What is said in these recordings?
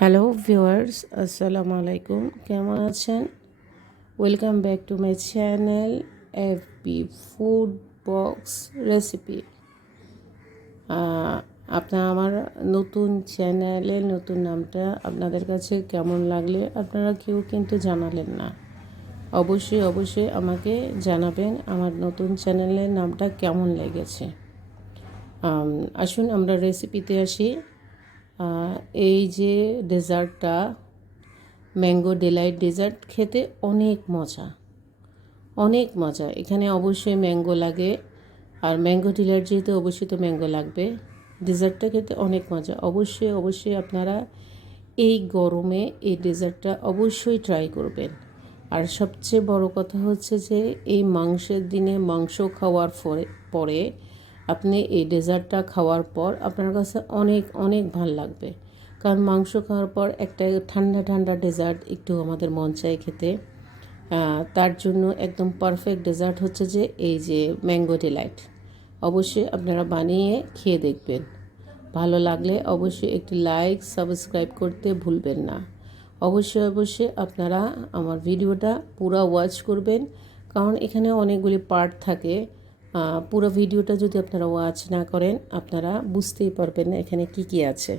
Hello viewers, আসসালামু আলাইকুম। কেমন আছেন? Welcome back to my channel FB food box recipe. আপনার আমার নতুন চ্যানেলের নতুন নামটা আপনাদের কাছে কেমন লাগলে আপনারা কেউ কিন্তু জানালেন না। অবশ্যই আমাকে জানাবেন আমার নতুন চ্যানেলের নামটা কেমন লেগেছে। আসুন আমরা রেসিপিতে আসি। এই যে ডেজার্টটা, ম্যাঙ্গো ডিলাইট ডেজার্ট, খেতে অনেক মজা। এখানে অবশ্যই ম্যাঙ্গো লাগে, আর ম্যাঙ্গো ডিলাইট যেহেতু অবশ্যই তো ম্যাঙ্গো লাগবে। ডেজার্টটা খেতে অনেক মজা। অবশ্যই আপনারা এই গরমে এই ডেজার্টটা অবশ্যই ট্রাই করবেন। আর সবচেয়ে বড় কথা হচ্ছে যে এই মাংসের দিনে মাংস খাওয়ার পরে আপনি এই ডেজার্টটা খাওয়ার পর আপনার কাছে অনেক ভাল লাগবে। কারণ মাংস খাওয়ার পর একটা ঠান্ডা ডেজার্ট একটু আমাদের মন চায় খেতে। তার জন্য একদম পারফেক্ট ডেজার্ট হচ্ছে যে এই যে ম্যাঙ্গো ডিলাইট। অবশ্যই আপনারা বানিয়ে খেয়ে দেখবেন। ভালো লাগলে অবশ্যই একটি লাইক সাবস্ক্রাইব করতে ভুলবেন না। অবশ্যই আপনারা আমার ভিডিওটা পুরো ওয়াচ করবেন, কারণ এখানে অনেকগুলি পার্ট থাকে। পুরো ভিডিওটা যদি আপনারা ওয়াচ না করেন আপনারা বুঝতেই পারবেন না এখানে কি আছে।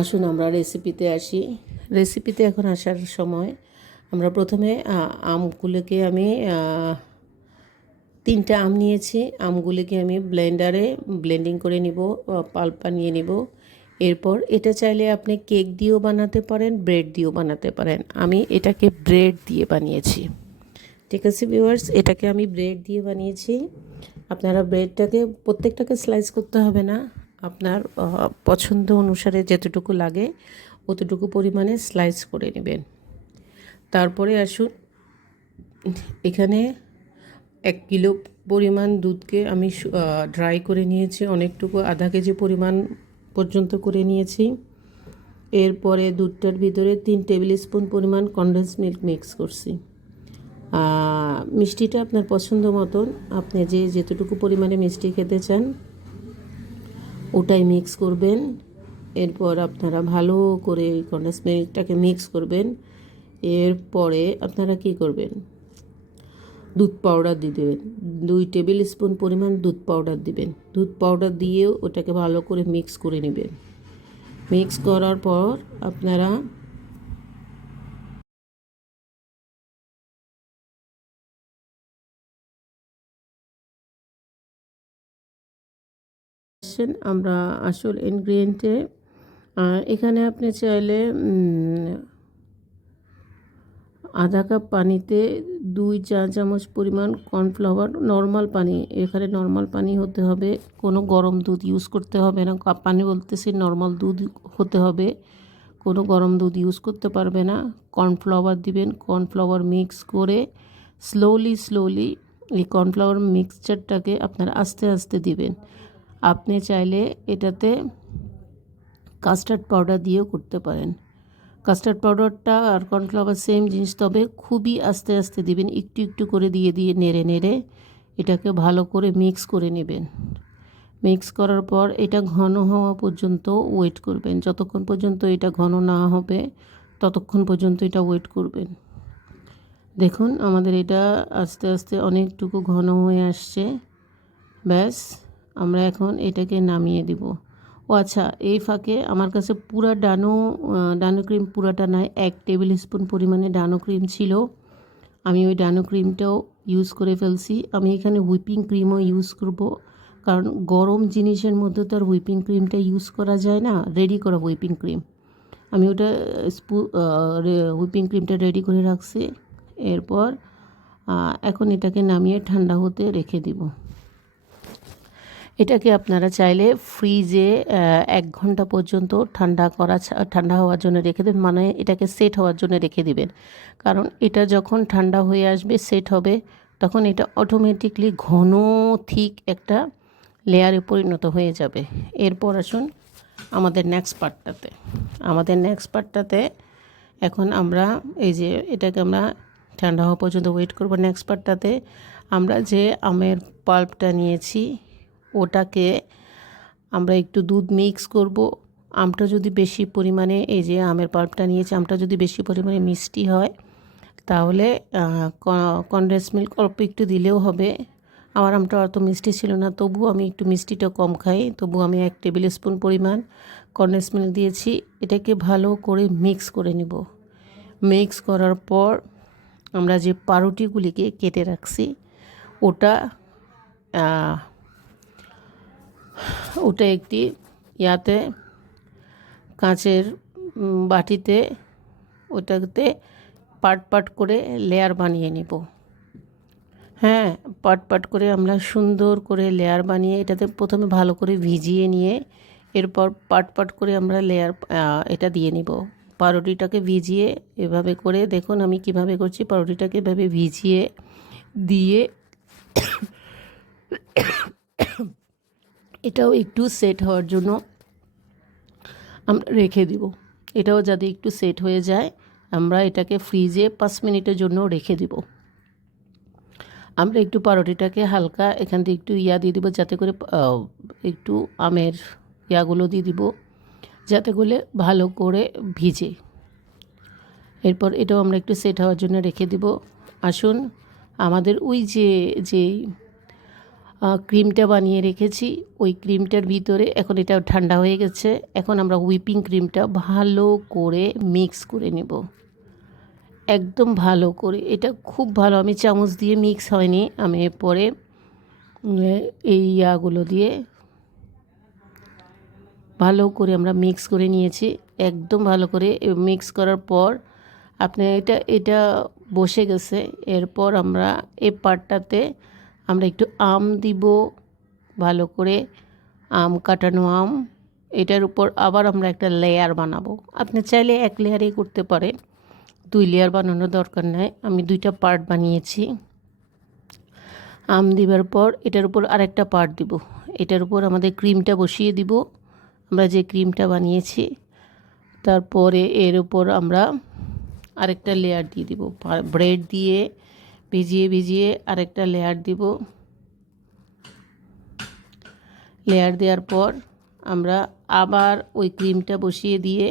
আসুন আমরা রেসিপিতে আসি। রেসিপিতে এখন আসার সময় আমরা প্রথমে আমগুলোকে আমি 3টা আম নিয়েছি। আমগুলিকে আমি ব্লেন্ডিং করে নিব, পাল্প বানিয়ে নিব। এরপর এটা চাইলে আপনি কেক দিয়েও বানাতে পারেন, ব্রেড দিয়েও বানাতে পারেন। আমি এটাকে ব্রেড দিয়ে বানিয়েছি। ঠিক আছে ভিউয়ার্স, এটাকে আমি ব্রেড দিয়ে বানিয়েছি। আপনারা ব্রেডটাকে প্রত্যেকটাকে স্লাইস করতে হবে না, আপনার পছন্দ অনুসারে যেতটুকু লাগে অতটুকু পরিমাণে স্লাইস করে নেবেন। তারপরে আসুন, এখানে 1 কিলো পরিমাণ দুধকে আমি ড্রাই করে নিয়েছি, অনেকটুকু আধা কেজি পরিমাণ পর্যন্ত করে নিয়েছি। এরপরে দুধটার ভিতরে 3 টেবিল স্পুন পরিমাণ কনডেন্স মিল্ক মিক্স করছি। মিষ্টিটা আপনার পছন্দ মতন, আপনি যেতটুকু পরিমাণে মিষ্টি খেতে চান ওটাই মিক্স করবেন। এরপর আপনারা ভালো করে কনডেন্স মিল্কটাকে মিক্স করবেন। এরপরে আপনারা কি করবেন, দুধ পাউডার দিয়ে দেবেন। 2 টেবিল স্পুন পরিমাণ দুধ পাউডার দিবেন। দুধ পাউডার দিয়েও ওটাকে ভালো করে মিক্স করে নেবেন। মিক্স করার পর আপনারা আমরা আসল ইনগ্রিডিয়েন্টে এখানে আপনি চাইলে আধা কাপ পানিতে 2 চা চামচ পরিমাণ কর্নফ্লাওয়ার, নর্মাল পানি, এখানে নর্মাল পানি হতে হবে, কোনো গরম দুধ ইউজ করতে হবে না। পানি বলতেছি নর্মাল দুধ হতে হবে, কোনো গরম দুধ ইউজ করতে পারবে না। কর্নফ্লাওয়ার দিবেন, কর্নফ্লাওয়ার মিক্স করে স্লোলি এই কর্নফ্লাওয়ার মিক্সচারটাকে আপনারা আস্তে দিবেন। আপনি চাইলে এটাতে কাস্টার্ড পাউডার দিয়েও করতে পারেন। কাস্টার্ড পাউডারটা আর কর্নফ্লাওয়ার সেম জিনিস, তবে খুবই আস্তে দিবেন, একটু করে দিয়ে নেড়ে এটাকে ভালো করে মিক্স করে নেবেন। মিক্স করার পর এটা ঘন হওয়া পর্যন্ত ওয়েট করবেন। যতক্ষণ পর্যন্ত এটা ঘন না হবে ততক্ষণ পর্যন্ত এটা ওয়েট করবেন। দেখুন আমাদের এটা আস্তে অনেকটুকু ঘন হয়ে আসছে। ব্যাস, আমরা এখন এটাকে নামিয়ে দিব। ও আচ্ছা, এই ফাঁকে আমার কাছে পুরা ডানো ক্রিম পুরাটা নয়, 1 টেবিল স্পুন পরিমাণে ডানো ক্রিম ছিল। আমি ওই ডানো ক্রিমটাও ইউজ করে ফেলছি। আমি এখানে হুইপিং ক্রিমও ইউজ করব, কারণ গরম জিনিসের মধ্যে তো আর হুইপিং ক্রিমটা ইউজ করা যায় না, রেডি করা হুইপিং ক্রিম। আমি ওটা হুইপিং ক্রিমটা রেডি করে রাখছি। এরপর এখন এটাকে নামিয়ে ঠান্ডা হতে রেখে দিব। এটাকে আপনারা চাইলে ফ্রিজে 1 ঘন্টা পর্যন্ত ঠান্ডা হওয়ার জন্য রেখে দেবেন, মানে এটাকে সেট হওয়ার জন্য রেখে দিবেন। কারণ এটা যখন ঠান্ডা হয়ে আসবে, সেট হবে, তখন এটা অটোমেটিকলি ঘন থিক একটা লেয়ারে পরিণত হয়ে যাবে। এরপর আসুন আমাদের নেক্সট পার্টটাতে এখন আমরা এই যে এটাকে আমরা ঠান্ডা হওয়া পর্যন্ত ওয়েট করব। নেক্সট পার্টটাতে আমরা যে আমের পাল্পটা নিয়েছি ওটাকে আমরা একটু দুধ মিক্স করব আমটা যদি বেশি পরিমাণে, এই যে আমের পাল্পটা নিয়েছি, আমটা যদি বেশি পরিমাণে মিষ্টি হয় তাহলে কনডেন্স মিল্ক অল্প একটু দিলেও হবে। আমার আমটা অত মিষ্টি ছিল না, তবু আমি একটু মিষ্টিটা কম খাই, তবু আমি 1 টেবিল স্পুন পরিমাণ কনডেন্স মিল্ক দিয়েছি। এটাকে ভালো করে মিক্স করে নিব। মিক্স করার পর আমরা যে পাউরুটিগুলিকে কেটে রাখছি ওটা একটি ইয়াতে কাঁচের বাটিতে ওটাতে পাট করে লেয়ার বানিয়ে নিব। হ্যাঁ, পাট করে আমরা সুন্দর করে লেয়ার বানিয়ে এটাতে প্রথমে ভালো করে ভিজিয়ে নিয়ে এরপর পাট করে আমরা লেয়ার এটা দিয়ে নিব। পাউরুটিটাকে ভিজিয়ে এভাবে করে, দেখুন আমি কিভাবে করছি, পাউরুটিটাকে এভাবে ভিজিয়ে দিয়ে এটাও একটু সেট হওয়ার জন্য আমরা রেখে দিব। এটাও যাতে একটু সেট হয়ে যায়, আমরা এটাকে ফ্রিজে 5 মিনিটের জন্য রেখে দিব। আমরা একটু পাউরুটিটাকে হালকা এখান থেকে একটু দিয়ে দিব, যাতে করে একটু আমের ইয়াগুলো দিয়ে দিব, যাতে করে ভালো করে ভিজে। এরপর এটাও আমরা একটু সেট হওয়ার জন্য রেখে দিব। আসুন, আমাদের ওই যে ক্রিমটা বানিয়ে রেখেছি, ওই ক্রিমটার ভিতরে, এখন এটা ঠান্ডা হয়ে গেছে, এখন আমরা হুইপিং ক্রিমটা ভালো করে মিক্স করে নেব, একদম ভালো করে। এটা খুব ভালো, আমি চামচ দিয়ে মিক্স হয়নি, আমি পরে এই ইয়াগুলো দিয়ে ভালো করে আমরা মিক্স করে নিয়েছি, একদম ভালো করে মিক্স করার পর আপনি এটা বসে গেছে। এরপর আমরা এই পার্টটাতে আমরা একটু আম দিব, ভালো করে আম, কাটানো আম, এটার উপর আবার আমরা একটা লেয়ার বানাবো। আপনি চাইলে 1 লেয়ারেই করতে পারেন, 2 লেয়ার বানানোর দরকার নাই। আমি 2টা পার্ট বানিয়েছি। আম দিবার পর এটার উপর আরেকটা পার্ট দিব, এটার উপর আমাদের ক্রিমটা বসিয়ে দিব, আমরা যে ক্রিমটা বানিয়েছি। তারপরে এর উপর আমরা আরেকটা লেয়ার দিয়ে দিব, ব্রেড দিয়ে ভিজিয়ে আরেকটা লেয়ার দিব। লেয়ার দেওয়ার পর আমরা আবার ওই ক্রিমটা বসিয়ে দিয়ে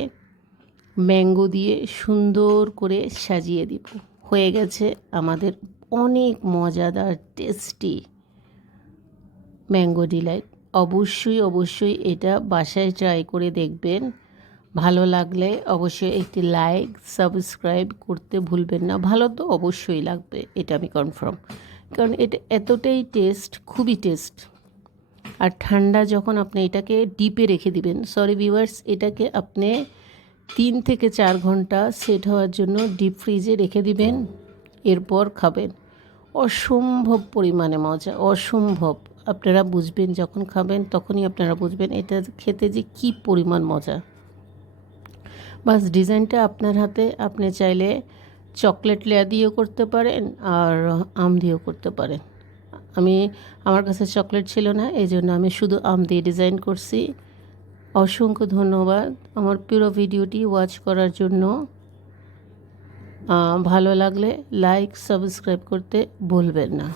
ম্যাঙ্গো দিয়ে সুন্দর করে সাজিয়ে দিব। হয়ে গেছে আমাদের অনেক মজাদার টেস্টি ম্যাঙ্গো ডিলাইট। অবশ্যই এটা বাসায় ট্রাই করে দেখবেন। ভালো লাগলে অবশ্যই একটি লাইক, সাবস্ক্রাইব করতে ভুলবেন না। ভালো তো অবশ্যই লাগবে, এটা আমি কনফার্ম, কারণ এটা এতটাই টেস্ট, খুবই টেস্ট। আর ঠান্ডা যখন আপনি এটাকে ডিপে রেখে দিবেন, সরি ভিউয়ার্স, এটাকে আপনি 3 থেকে 4 ঘন্টা সেট হওয়ার জন্য ডিপ ফ্রিজে রেখে দিবেন, এরপর খাবেন। অসম্ভব পরিমাণে মজা, অসম্ভব। আপনারা বুঝবেন, যখন খাবেন তখনই আপনারা বুঝবেন এটা খেতে যে কী পরিমাণ মজা। বাস ডিজাইনটা আপনার হাতে, আপনি চাইলে চকলেট লেয়ার দিয়েও করতে পারেন আর আম দিয়েও করতে পারেন। আমার কাছে চকলেট ছিল না, এই জন্য আমি শুধু আম দিয়ে ডিজাইন করছি। অসংখ্য ধন্যবাদ আমার পুরো ভিডিওটি ওয়াচ করার জন্য। ভালো লাগলে লাইক, সাবস্ক্রাইব করতে ভুলবেন না।